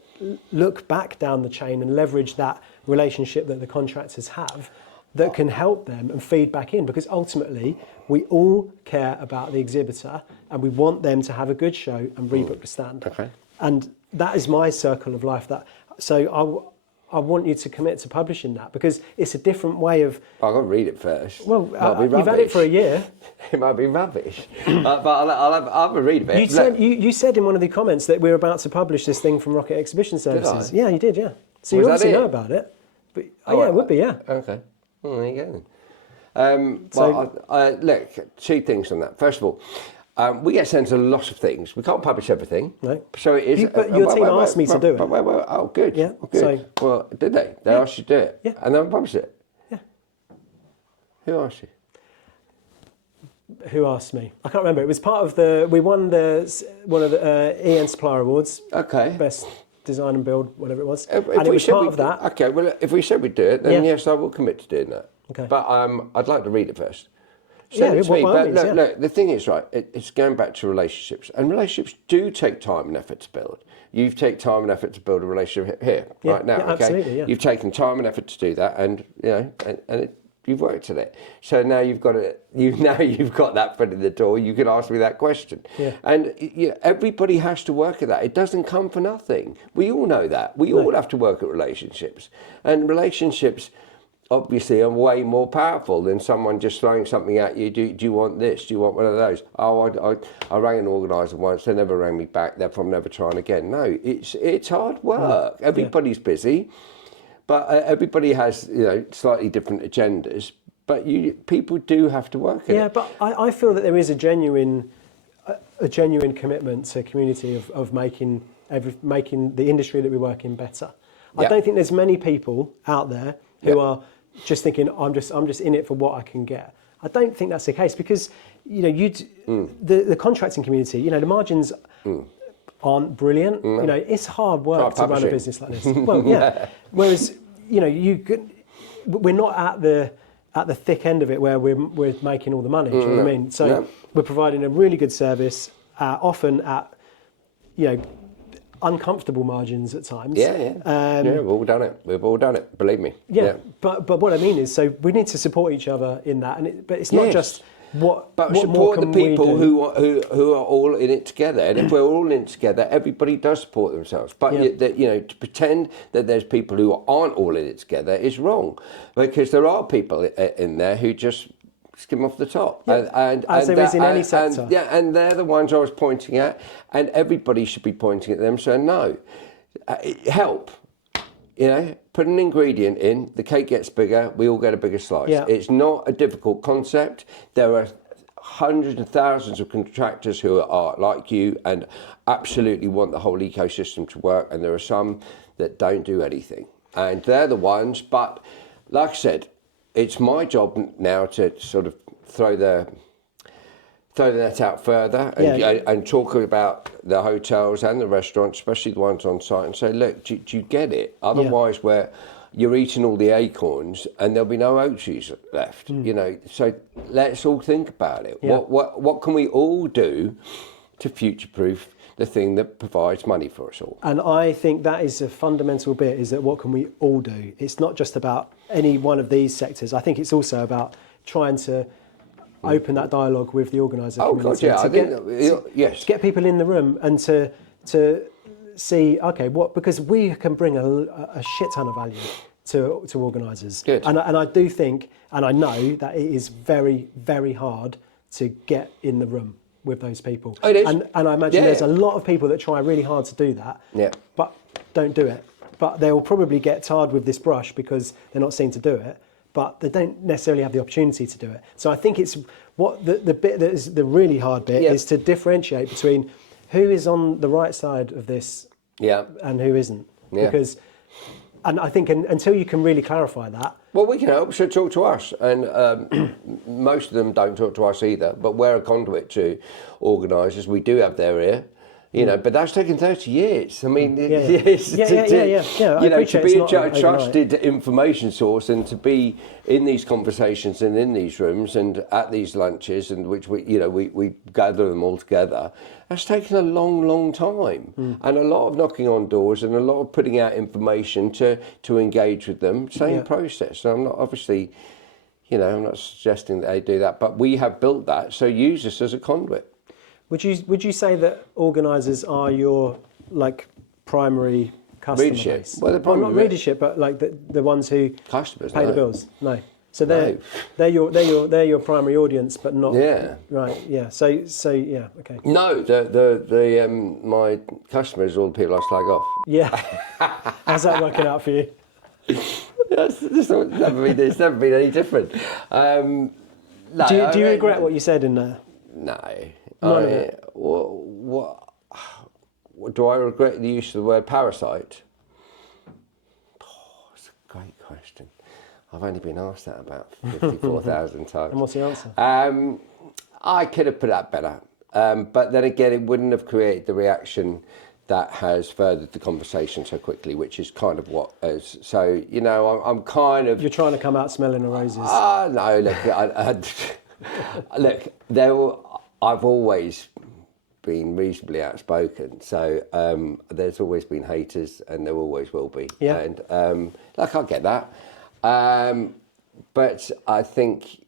look back down the chain and leverage that relationship that the contractors have that can help them and feed back in, because ultimately we all care about the exhibitor and we want them to have a good show and rebook the stand. Okay. And that is my circle of life. So I want you to commit to publishing that, because it's a different way of... I've got to read it first. Well, you've had it for a year. It might be rubbish, but I'll have a read of it. You said in one of the comments that we're about to publish this thing from Rocket Exhibition Services. Yeah, you did, yeah. So you obviously know about it. But, it would be, yeah. Okay. Well, there you go. Look, 2 things on that. First of all, we get sent a lot of things. We can't publish everything. No. So it is. But your team asked me to do it. Oh, good. Yeah. Oh, good. Well, did they? They asked you to do it? Yeah. And then publish it? Yeah. Who asked you? Who asked me? I can't remember. It was part of we won one of the EN Supplier Awards. Okay. Best design and build, whatever it was. And it was part of that. Okay, well, if we said we'd do it, then yes, I will commit to doing that. Okay. But I'd like to read it first. Send it to me. But means, look, the thing is, right, it's going back to relationships. And relationships do take time and effort to build. You've taken time and effort to build a relationship here, right now, okay? Absolutely, yeah. You've taken time and effort to do that, and, you've worked at it. So now you've got that foot in the door, you can ask me that question. Yeah. And everybody has to work at that. It doesn't come for nothing. We all know that. We all have to work at relationships. And relationships obviously are way more powerful than someone just throwing something at you. Do you want this? Do you want one of those? Oh, I rang an organiser once, they never rang me back, therefore I'm never trying again. No, it's hard work. Everybody's busy. But everybody has, slightly different agendas. But people do have to work at it. Yeah, but I feel that there is a genuine commitment to community of making the industry that we work in better. I don't think there's many people out there who are just thinking I'm just in it for what I can get. I don't think that's the case because the contracting community, the margins. Aren't brilliant. It's hard work to run a business like this. Well, yeah. Whereas, we're not at the thick end of it where we're making all the money. Do you know what I mean? So we're providing a really good service, often at uncomfortable margins at times. We've all done it. We've all done it. Believe me. Yeah. But what I mean is, so we need to support each other in that, but it's not just. But support the people who are all in it together, and if we're all in it together, everybody does support themselves. But to pretend that there's people who aren't all in it together is wrong, because there are people in there who just skim off the top, and there is in any sector. And they're the ones I was pointing at, and everybody should be pointing at them. So no, help. Put an ingredient in, the cake gets bigger, we all get a bigger slice. Yeah. It's not a difficult concept. There are hundreds of thousands of contractors who are like you and absolutely want the whole ecosystem to work, and there are some that don't do anything. And they're the ones, but like I said, it's my job now to sort of throw the net out further and talk about the hotels and the restaurants, especially the ones on site, and say, look, do you get it? Otherwise, where you're eating all the acorns and there'll be no oak trees left. So let's all think about it. Yeah. What can we all do to future-proof the thing that provides money for us all? And I think that is a fundamental bit, is that what can we all do? It's not just about any one of these sectors. I think it's also about trying to open that dialogue with the organiser community. Yes. To get people in the room and to see, because we can bring a shit ton of value to organisers. Good. And I do think, and I know that it is very, very hard to get in the room with those people. It is. And I imagine there's a lot of people that try really hard to do that, but don't do it. But they will probably get tarred with this brush because they're not seen to do it, but they don't necessarily have the opportunity to do it. So I think it's what the bit that is the really hard bit is to differentiate between who is on the right side of this and who isn't. Because, and I think until you can really clarify that. Well, we can help, so talk to us. And most of them don't talk to us either, but we're a conduit to organisers. We do have their ear. But that's taken 30 years. I mean, to be a trusted information source and to be in these conversations and in these rooms and at these lunches, and which we gather them all together, that's taken a long, long time, and a lot of knocking on doors and a lot of putting out information to engage with them. Same process. So I'm not obviously, I'm not suggesting that they do that, but we have built that. So use us as a conduit. Would you say that organisers are your primary customer base? Well, not readership, but the ones who customers pay the bills. No, so they're your primary audience, but not right. Yeah. So okay. No, my customers are all the people I slag off. Yeah. How's that working out for you? It's never been any different. Do you regret what you said in there? No. What do I regret the use of the word parasite? That's a great question. I've only been asked that about 54,000 times. And what's the answer? I could have put that better, but then again, it wouldn't have created the reaction that has furthered the conversation so quickly, which is kind of what is. So I'm kind of. You're trying to come out smelling of roses. No, look. Look, I've always been reasonably outspoken, so there's always been haters, and there always will be. Yeah. And I get that, but I think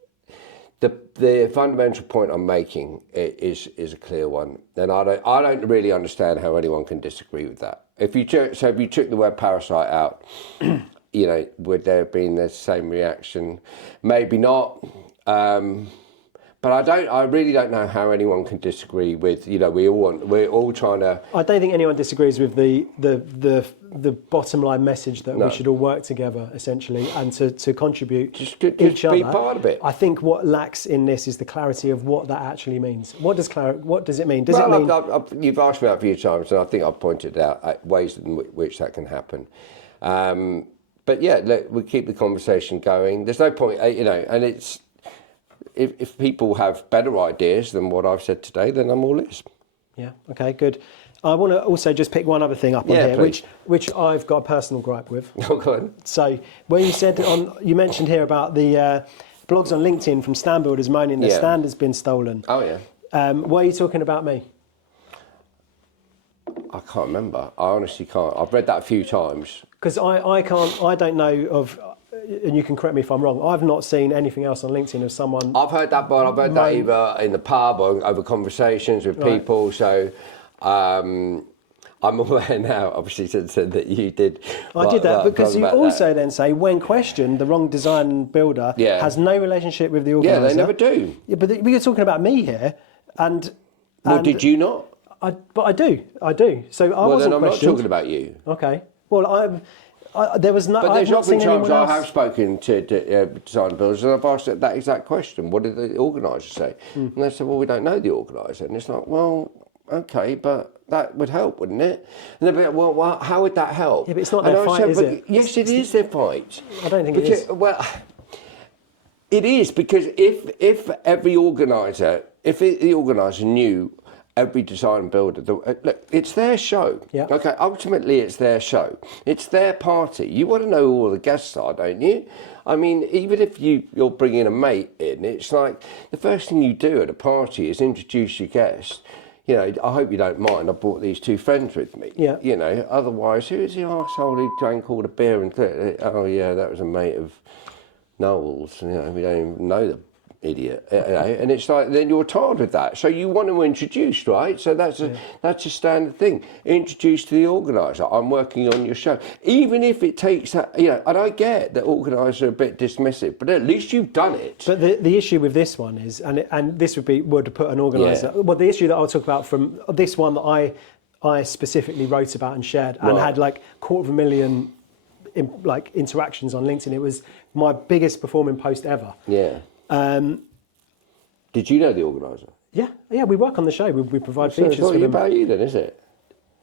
the fundamental point I'm making is a clear one, and I don't really understand how anyone can disagree with that. If you took the word parasite out, would there have been the same reaction? Maybe not. But I really don't know how anyone can disagree with, we're all trying to... I don't think anyone disagrees with the bottom line message that we should all work together, essentially, and to contribute just each other. Be part of it. I think what lacks in this is the clarity of what that actually means. What does it mean? You've asked me that a few times, and I think I've pointed out ways in which that can happen. But yeah, look, we keep the conversation going. There's no point, and it's... If people have better ideas than what I've said today, then I'm all ears. Yeah, okay, good. I want to also just pick one other thing up on here, which I've got a personal gripe with. Oh, go on. So, where you mentioned here about the blogs on LinkedIn from stand builders moaning their stand has been stolen. Oh, yeah. Were you talking about me? I can't remember. I honestly can't. I've read that a few times. Because I don't know of... And you can correct me if I'm wrong. I've not seen anything else on LinkedIn of someone. I've heard that, but I've heard that either in the pub or over conversations with people. So I'm aware now. Obviously, said that you did. I did that because you also then say, when questioned, the wrong design builder has no relationship with the organiser. Yeah, they never do. Yeah, but you're talking about me here, and. Well, did you not? But I do. So I wasn't then I'm questioned. not talking about you. Okay. Well, there was no. But there's not often seen times anyone I have spoken to design builders and I've asked that exact question. What did the organiser say? And they said, well, we don't know the organiser. And it's like, well, okay, but that would help, wouldn't it? And they'd be like, well, how would that help? Yeah, but it's not their fight, is it? Yes, it is their fight. I don't think it is. Well, it is, because if every organiser, the organiser knew every design builder, look, it's their show. Yeah. Okay, ultimately it's their show. It's their party. You want to know who all the guests are, don't you? I mean, even if you're bringing a mate in, it's like the first thing you do at a party is introduce your guest. I hope you don't mind. I brought these two friends with me. Yeah. Otherwise, who is the arsehole who drank all the beer and oh yeah, that was a mate of Noel's. We don't even know them. Idiot, and it's like then you're tired with that. So you want to introduce, right? So that's a standard thing. Introduce to the organiser. I'm working on your show, even if it takes that. And I get that organisers are a bit dismissive, but at least you've done it. But the issue with this one is, and this would put an organiser. Yeah. Well, the issue that I'll talk about from this one that I specifically wrote about and shared and had like 250,000 interactions on LinkedIn. It was my biggest performing post ever. Yeah. Did you know the organiser? Yeah, we work on the show. We provide features for them. It's not about you then, is it?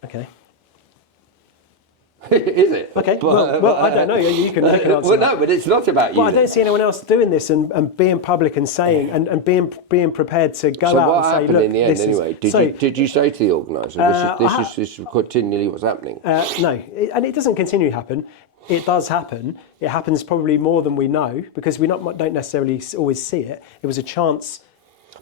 Okay. Is it? Okay. Well, I don't know. You can answer well, no, but it's not about you. Well, I don't see anyone else doing this and being public and saying and being prepared to go out and say, look. So what happened in the end anyway? Did you say to the organiser, this is continually what's happening? No, and it doesn't continue to happen. It does happen. It happens probably more than we know because we don't necessarily always see it. It was a chance.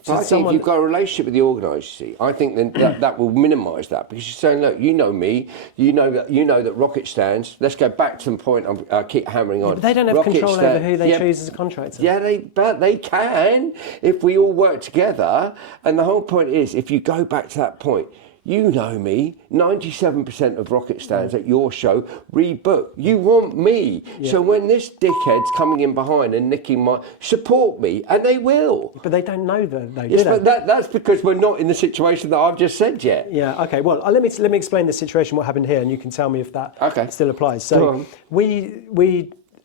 I think if you've got a relationship with the organiser, I think then that will minimise that, because you're saying, look, you know me, you know that rocket stands. Let's go back to the point I keep hammering on. Yeah, but they don't have control over who they choose as a contractor. Yeah, but they can if we all work together. And the whole point is, if you go back to that point. You know me, 97% of rocket stands at your show rebook. You want me. Yeah. So when this dickhead's coming in behind and nicking my... Support me, and they will. But they don't know that, though, yes, do they? But that's because we're not in the situation that I've just said yet. Yeah, OK. Well, let me explain the situation, what happened here, and you can tell me if that still applies. So we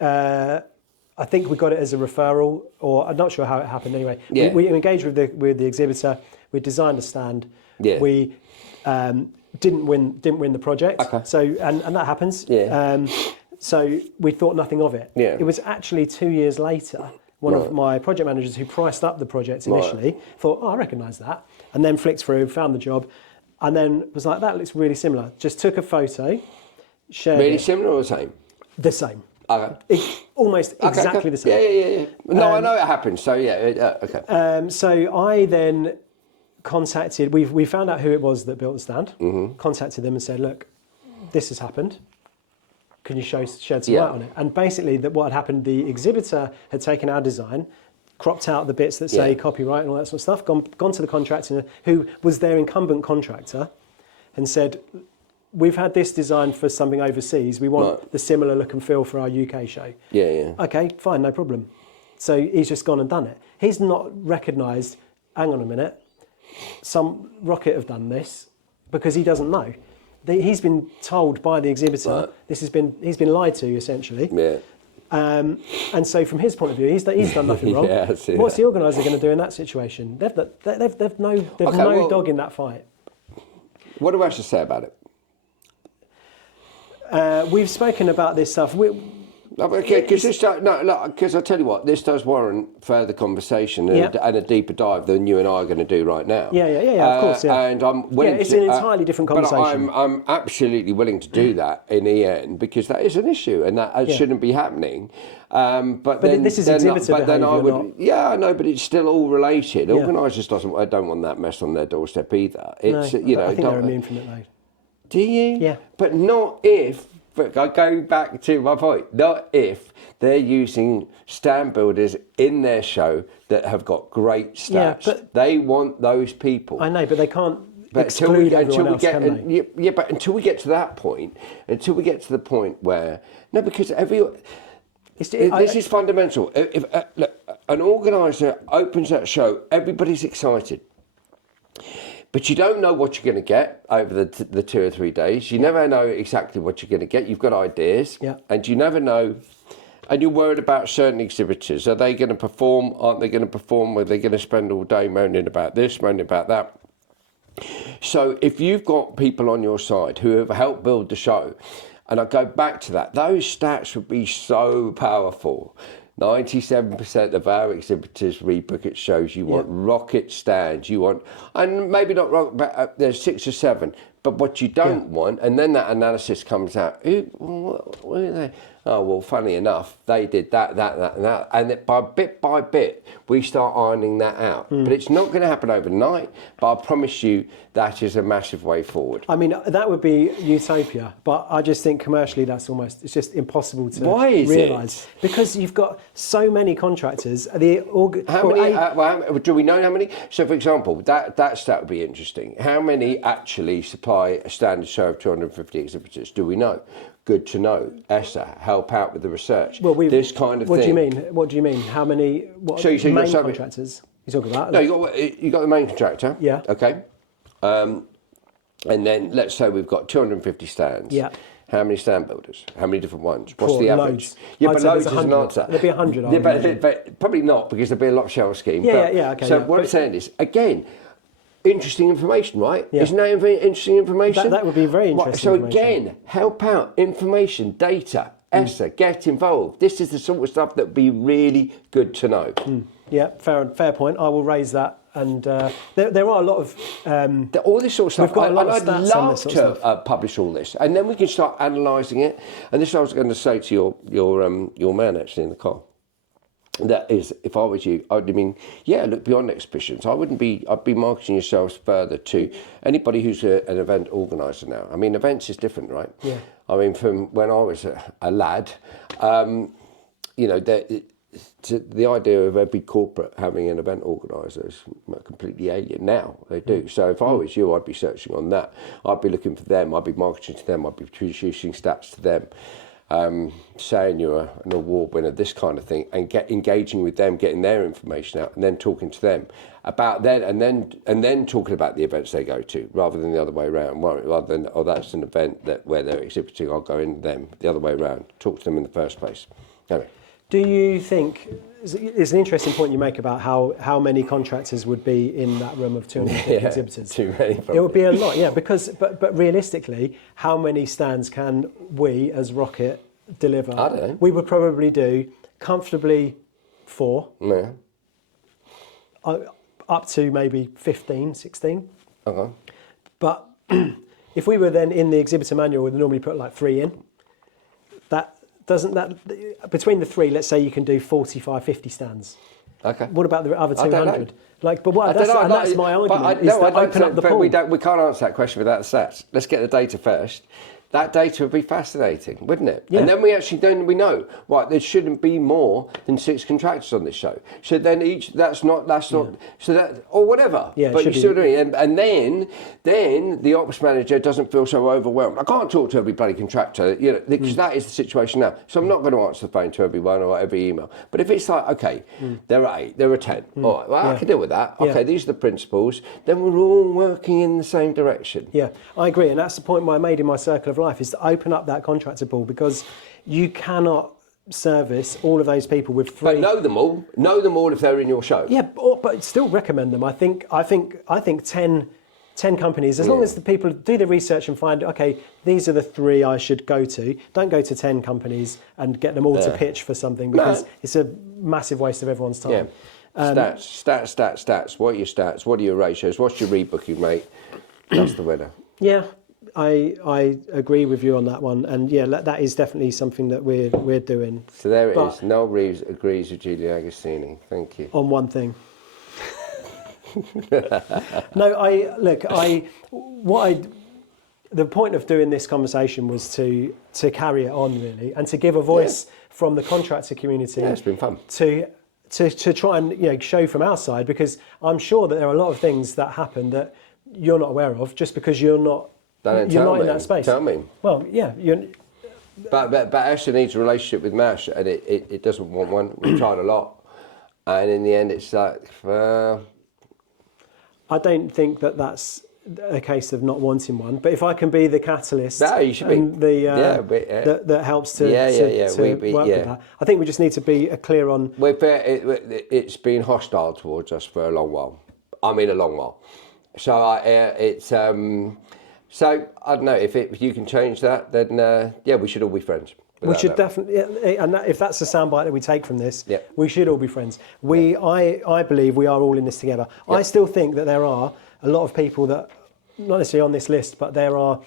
I think we got it as a referral, or I'm not sure how it happened anyway. Yeah. We engaged with the exhibitor. We designed a stand. Yeah. We... didn't win the project. Okay. So and that happens. Yeah. So we thought nothing of it. Yeah. It was actually 2 years later, one of my project managers who priced up the project initially thought, oh, I recognise that, and then flicked through, found the job, and then was like, that looks really similar. Just took a photo, shared Really it. similar or the same? The same. Almost exactly the same. Yeah. No, I know it happens. So yeah, okay. So I then contacted. We found out who it was that built the stand. Contacted them and said, "Look, this has happened. Can you shed some light on it?" And basically, what had happened, the exhibitor had taken our design, cropped out the bits that say copyright and all that sort of stuff, gone to the contractor who was their incumbent contractor, and said, "We've had this design for something overseas. We want the similar look and feel for our UK show." Yeah. Okay, fine, no problem. So he's just gone and done it. He's not recognised, hang on a minute, some Rocket have done this, because he doesn't know. He's been told by the exhibitor, he's been lied to, essentially. Yeah. And so from his point of view, he's done nothing wrong. What's the organiser going to do in that situation? They've no dog in that fight. What do I have to say about it? We've spoken about this stuff. Because I tell you what, this does warrant further conversation and a deeper dive than you and I are going to do right now. Yeah, of course. Yeah. And I'm willing it's an entirely different conversation. But I'm absolutely willing to do that in the end, because that is an issue and that shouldn't be happening. But this is exhibitor behaviour. I know, but it's still all related. Yeah. Organisers don't want that mess on their doorstep either. It's I think they're immune from it though. Do you? Yeah. But not if. But I go back to my point. Not if they're using stand builders in their show that have got great stats. Yeah, but they want those people. I know, but they can't exclude everyone else, can they? Yeah, but until we get to that point, until we get to the point where... No, because this is fundamental. If look, an organiser opens that show, everybody's excited. But you don't know what you're going to get over the 2 or 3 days. You never know exactly what you're going to get. You've got ideas, and you never know. And you're worried about certain exhibitors. Are they going to perform? Aren't they going to perform? Are they going to spend all day moaning about this, moaning about that? So if you've got people on your side who have helped build the show, and I go back to that, those stats would be so powerful. 97% of our exhibitors rebook at shows. You want rocket stands. You want, and maybe not rocket, but there's 6 or 7. But what you don't want, and then that analysis comes out. What are they? Oh, well, funny enough, they did that, and that. And by bit, we start ironing that out. But it's not going to happen overnight, but I promise you that is a massive way forward. I mean, that would be utopia, but I just think commercially it's just impossible to realise. Because you've got so many contractors. How many, do we know how many? So, for example, that stat would be interesting. How many actually supply a standard show of 250 exhibitors? Do we know? Good to know. ESSA, help out with the research. Well, this kind of thing. What do you mean? How many? What main contractors you talking about? No, you got the main contractor. Yeah. Okay. And then let's say we've got 250 stands. Yeah. How many stand builders? How many different ones? What's the average? Loads. Yeah, but loads is an answer. There'll be 100. But probably not, because there'll be a lot of shell scheme. Okay. So what I'm saying is, again, interesting information, right? Yeah. Isn't that interesting information? That would be very interesting. So again, help out, information, data, ESSA, get involved. This is the sort of stuff that would be really good to know. Yeah, fair point. I will raise that. And there are a lot of... all this sort of stuff. I'd love to publish all this. And then we can start analysing it. And this is what I was going to say to your man actually in the car. That is, if I was you, I'd mean, look beyond exhibitions. I'd be marketing yourselves further to anybody who's an event organiser now. I mean, events is different, right? Yeah. I mean, from when I was a lad, the idea of every corporate having an event organiser is completely alien now. They do. So if I was you, I'd be searching on that. I'd be looking for them. I'd be marketing to them. I'd be producing stats to them. Saying you're an award winner, this kind of thing, and engaging with them, getting their information out, and then talking to them about that, and then talking about the events they go to, rather than the other way around. Rather than that's an event where they're exhibiting, I'll go in them. The other way around, talk to them in the first place. Anyway. Do you think it's an interesting point you make about how many contractors would be in that room of 250 exhibitors? Too many. Probably. It would be a lot, because but realistically, how many stands can we as Rocket deliver? I don't know. We would probably do comfortably 4. Yeah. Up to maybe 15, 16. Okay. But if we were then in the exhibitor manual, we'd normally put like 3 in. doesn't that between the three? Let's say you can do 45, 50 stands. Okay. What about the other 200? Like, but that's my argument. Open up the pool. We can't answer that question without the stats. Let's get the data first. That data would be fascinating, wouldn't it? Yeah. And then we know, right, there shouldn't be more than 6 contractors on this show. So then that's not, so that, or whatever. Yeah, but you see what I mean? And then the ops manager doesn't feel so overwhelmed. I can't talk to every bloody contractor, because that is the situation now. So I'm not going to answer the phone to everyone or every email. But if it's like, okay, there are 8, there are 10. All right, well, I can deal with that. Okay, these are the principles. Then we're all working in the same direction. Yeah, I agree. And that's the point I made in my circle of life, is to open up that contractor pool, because you cannot service all of those people with 3. But know them all if they're in your show. Yeah, but still recommend them. I think 10 companies, as long as the people do the research and find, okay, these are the 3 I should go to. Don't go to 10 companies and get them all to pitch for something, because it's a massive waste of everyone's time. Yeah. Stats. What are your stats? What are your ratios? What's your rebooking rate? That's the winner. Yeah. I agree with you on that one, and that is definitely something that we're doing. So there it is. Noel Reeves agrees with Julian Agostini. Thank you. On one thing. The point of doing this conversation was to carry it on, really, and to give a voice from the contractor community. Yeah, it's been fun. To try and show from our side, because I'm sure that there are a lot of things that happen that you're not aware of, just because you're not in that space. Tell me. Well, yeah. But Asher needs a relationship with Mash, and it doesn't want one. We've tried a lot, and in the end, it's like. I don't think that's a case of not wanting one, but if I can be the catalyst, you should be. That helps to work with that. I think we just need to be clear on. It's been hostile towards us for a long while. I mean, a long while. So so I don't know if you can change that, then we should all be friends. We should definitely, and if that's the soundbite that we take from this, we should all be friends. I believe we are all in this together. Yep. I still think that there are a lot of people that, not necessarily on this list, but there are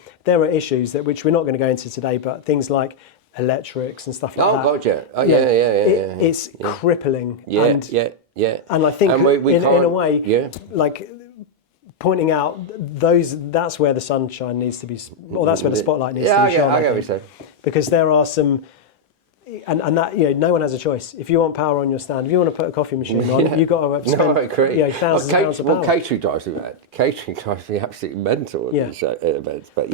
issues which we're not going to go into today, but things like electrics and stuff like that. Oh, God, yeah. Oh, yeah. It's crippling. Yeah. And I think in a way, like, pointing out that's where the sunshine needs to be, or that's where the spotlight needs to be shone. I get what you're saying. Because there are some, and that no one has a choice. If you want power on your stand, if you want to put a coffee machine on, you've got to spend thousands of pounds of power. Catering drives me mad. Catering drives me absolutely mental at these events. But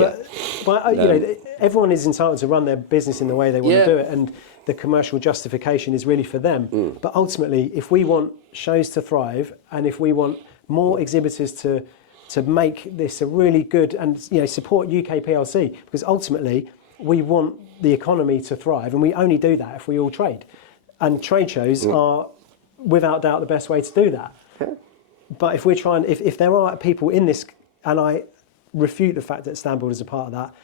everyone is entitled to run their business in the way they want to do it, and the commercial justification is really for them. But ultimately, if we want shows to thrive, and if we want more exhibitors to make this a really good and support UK PLC, because ultimately we want the economy to thrive, and we only do that if we all trade. And trade shows are without doubt the best way to do that. Okay. But if we're trying, if there are people in this, and I refute the fact that stand builders are part of that,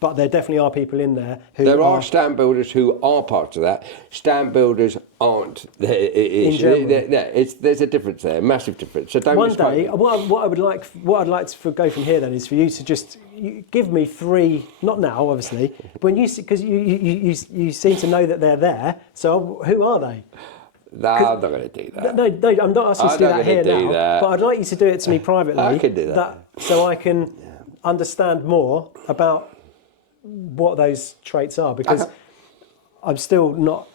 but there definitely are people in there who are stand builders who are part of that. Stand builders aren't. In general. There's a difference there, a massive difference. So don't. One day, what I'd like to go from here then is for you to just give me 3. Not now, obviously, but when because you seem to know that they're there. So who are they? No, I'm not going to do that. No, I'm not asking you to do that here now. But I'd like you to do it to me privately. I can do that. So I can understand more about what those traits are, because I'm still not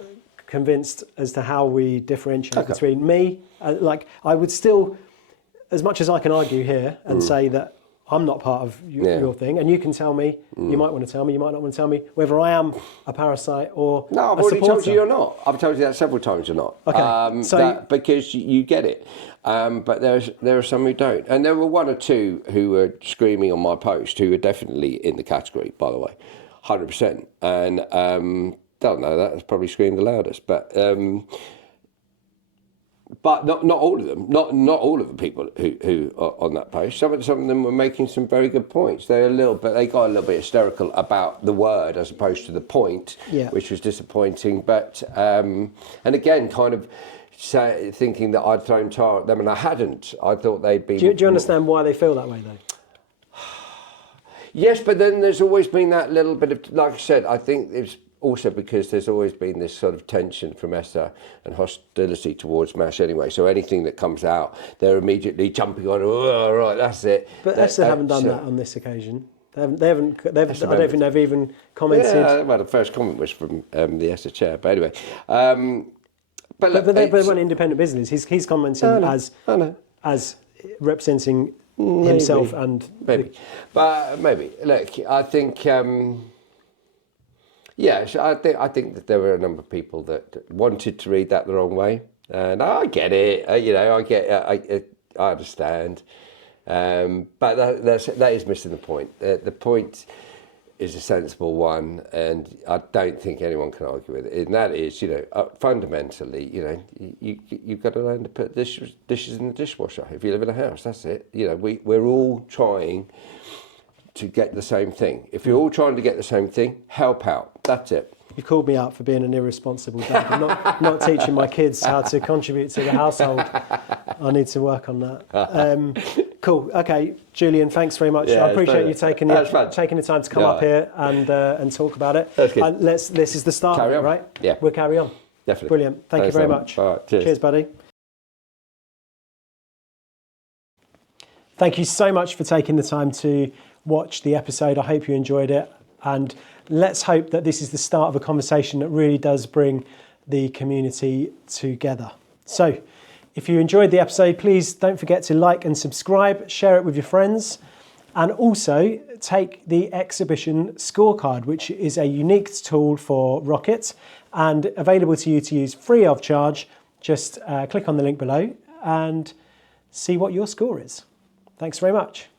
convinced as to how we differentiate between me. I would still, as much as I can argue here and say that I'm not part of your thing, and you can tell me, you might want to tell me, you might not want to tell me whether I am a parasite or no. I've already told you you're not. I've told you that several times you're not. Okay, because you get it. But there are some who don't, and there were 1 or 2 who were screaming on my post who were definitely in the category, by the way, 100%. And don't know, that's probably screamed the loudest, but not all of them, not all of the people who are on that post. Some of them were making some very good points. They got a little bit hysterical about the word as opposed to the point, which was disappointing. But and again, kind of thinking that I'd thrown tar at them, and I hadn't. I thought they'd be. Do you understand why they feel that way, though? Yes, but then there's always been that little bit of, like I said, I think it's also because there's always been this sort of tension from ESSA and hostility towards MASH anyway. So anything that comes out, they're immediately jumping on. Oh, right, that's it. But ESSA haven't done that on this occasion. They haven't. I don't think they've even commented. Yeah, well, the first comment was from the ESSA chair. But anyway, but they weren't independent business. He's commenting as representing himself and maybe. Look, I think. I think that there were a number of people that wanted to read that the wrong way, and I get it. I understand, but that is missing the point. The point is a sensible one, and I don't think anyone can argue with it. And that is, fundamentally, you've got to learn to put dishes in the dishwasher if you live in a house. That's it. We're all trying to get the same thing. If you're all trying to get the same thing, help out. That's it. You called me out for being an irresponsible dad and not teaching my kids how to contribute to the household. I need to work on that. Cool. Okay, Julian, thanks very much. I appreciate you taking the time to come up here and talk about it. That's good. This is the start, carry on. Right? Yeah. We'll carry on. Definitely. Brilliant. Thank you very much. All right, cheers, buddy. Thank you so much for taking the time to watch the episode. I hope you enjoyed it, and let's hope that this is the start of a conversation that really does bring the community together. So if you enjoyed the episode, please don't forget to like and subscribe, share it with your friends, and also take the exhibition scorecard, which is a unique tool for Rocket and available to you to use free of charge. Just click on the link below and see what your score is. Thanks very much.